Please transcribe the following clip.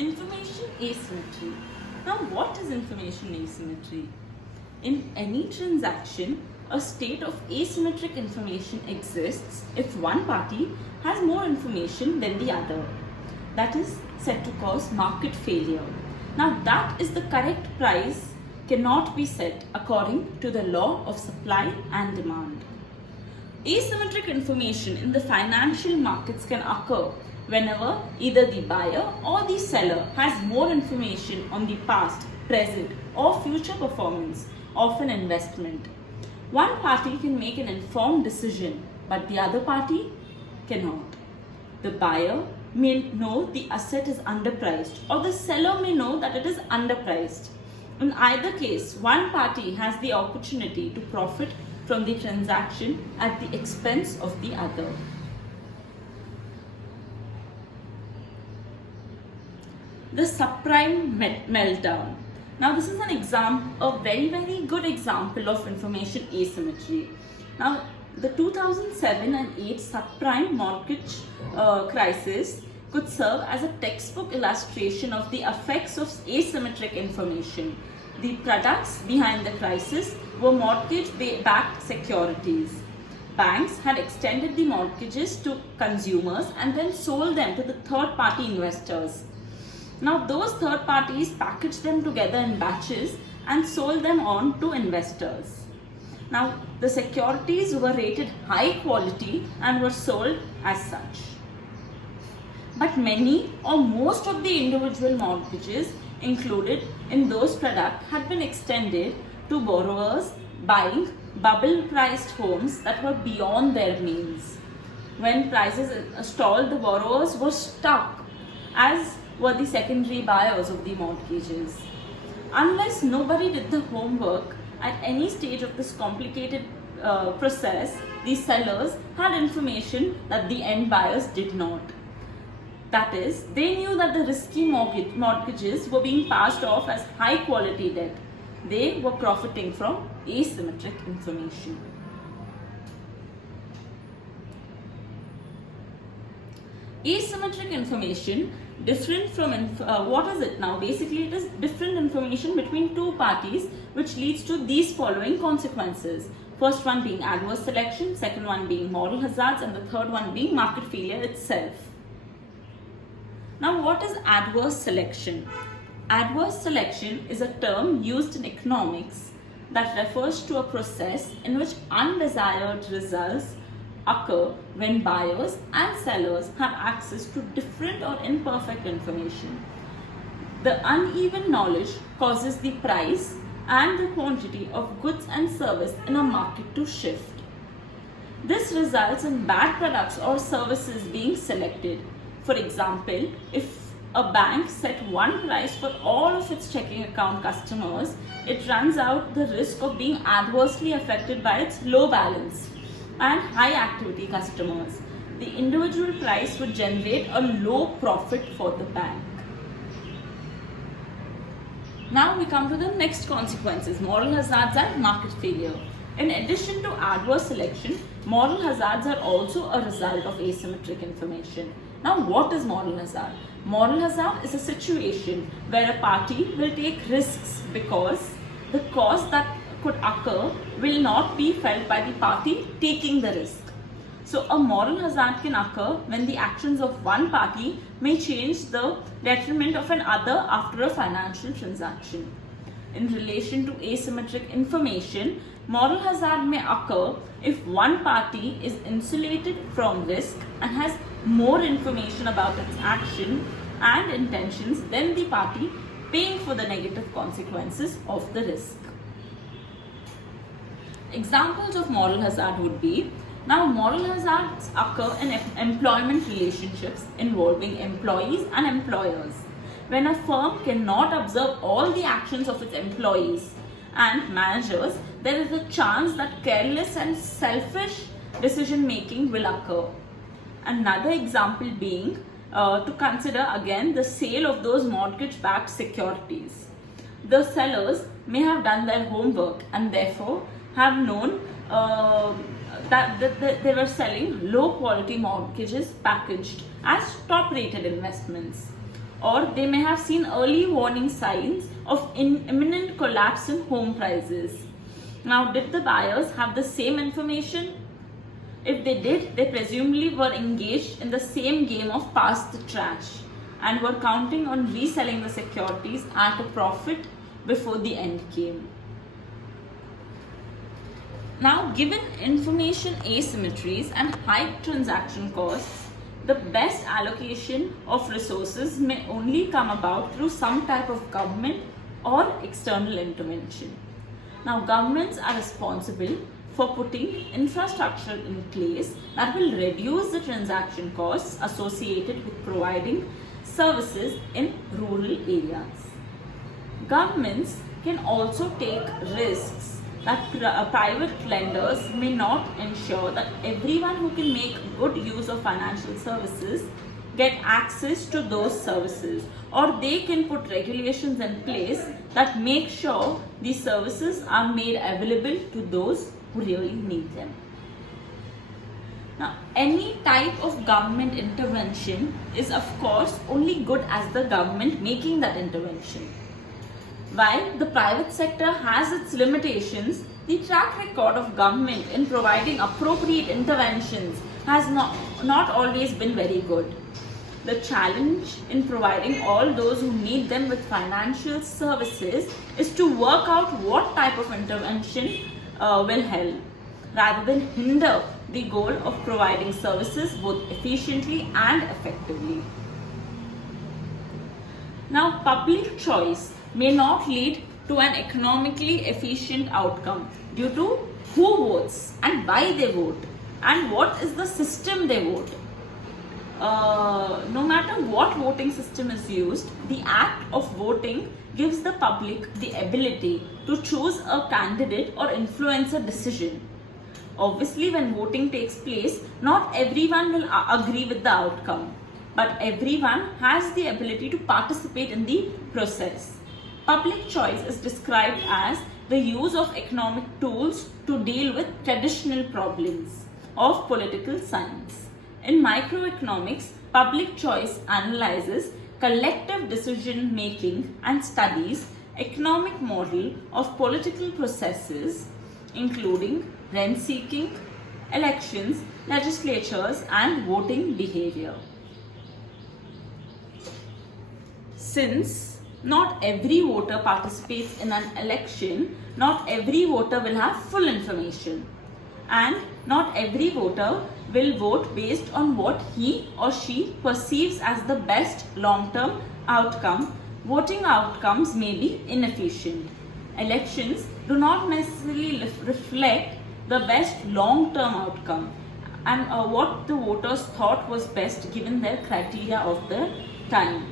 Information asymmetry. Now, what is information asymmetry? In any transaction, a state of asymmetric information exists if one party has more information than the other. That is said to cause market failure. Now, that is the correct price cannot be set according to the law of supply and demand. Asymmetric information in the financial markets can occur whenever either the buyer or the seller has more information on the past, present, or future performance of an investment. One party can make an informed decision, but the other party cannot. The buyer may know the asset is underpriced, or the seller may know that it is underpriced. In either case, one party has the opportunity to profit from the transaction at the expense of the other. The subprime meltdown. Now, this is an example, a very good example of information asymmetry. Now, the 2007 and 8 subprime mortgage crisis could serve as a textbook illustration of the effects of asymmetric information. The products behind the crisis were mortgage-backed securities. Banks had extended the mortgages to consumers and then sold them to the third-party investors. Now, those third parties packaged them together in batches and sold them on to investors. Now, the securities were rated high quality and were sold as such. But many or most of the individual mortgages included in those products had been extended to borrowers buying bubble-priced homes that were beyond their means. When prices stalled, the borrowers were stuck, as were the secondary buyers of the mortgages. Unless nobody did the homework at any stage of this complicated process, the sellers had information that the end buyers did not. That is, they knew that the risky mortgages were being passed off as high quality debt. They were profiting from asymmetric information. Asymmetric information, different from, what is it now? Basically, it is different information between two parties, which leads to these following consequences. First one being adverse selection, second one being moral hazards, and the third one being market failure itself. Now, what is adverse selection? Adverse selection is a term used in economics that refers to a process in which undesired results occur when buyers and sellers have access to different or imperfect information. The uneven knowledge causes the price and the quantity of goods and service in a market to shift. This results in bad products or services being selected. For example, if a bank set one price for all of its checking account customers, it runs out the risk of being adversely affected by its low balance and high activity customers. The individual price would generate a low profit for the bank. Now we come to the next consequences, moral hazards and market failure. In addition to adverse selection, moral hazards are also a result of asymmetric information. Now, what is moral hazard? Moral hazard is a situation where a party will take risks because the cost that could occur will not be felt by the party taking the risk. So, a moral hazard can occur when the actions of one party may change the detriment of another after a financial transaction. In relation to asymmetric information, moral hazard may occur if one party is insulated from risk and has more information about its action and intentions than the party paying for the negative consequences of the risk. Examples of moral hazard would be, now moral hazards occur in employment relationships involving employees and employers. When a firm cannot observe all the actions of its employees and managers, there is a chance that careless and selfish decision making will occur. Another example being to consider again the sale of those mortgage-backed securities. The sellers may have done their homework and therefore have known that they were selling low quality mortgages packaged as top rated investments. or they may have seen early warning signs of imminent collapse in home prices. Now, did the buyers have the same information? If they did, they presumably were engaged in the same game of pass the trash and were counting on reselling the securities at a profit before the end came. Now, given information asymmetries and high transaction costs, the best allocation of resources may only come about through some type of government or external intervention. Now, governments are responsible for putting infrastructure in place that will reduce the transaction costs associated with providing services in rural areas. Governments can also take risks that private lenders may not ensure that everyone who can make good use of financial services get access to those services, or they can put regulations in place that make sure these services are made available to those who really need them. Now, any type of government intervention is of course only good as the government making that intervention. While the private sector has its limitations, the track record of government in providing appropriate interventions has not always been very good. The challenge in providing all those who need them with financial services is to work out what type of intervention will help, rather than hinder the goal of providing services both efficiently and effectively. Now, public choice may not lead to an economically efficient outcome due to who votes and why they vote and what is the system they vote. No matter what voting system is used, the act of voting gives the public the ability to choose a candidate or influence a decision. Obviously, when voting takes place, not everyone will agree with the outcome, but everyone has the ability to participate in the process. Public choice is described as the use of economic tools to deal with traditional problems of political science. In microeconomics, public choice analyzes collective decision making and studies economic model of political processes including rent seeking, elections, legislatures and voting behavior. Since not every voter participates in an election, not every voter will have full information, and not every voter will vote based on what he or she perceives as the best long-term outcome. Voting outcomes may be inefficient. Elections do not necessarily reflect the best long-term outcome and what the voters thought was best given their criteria of the time.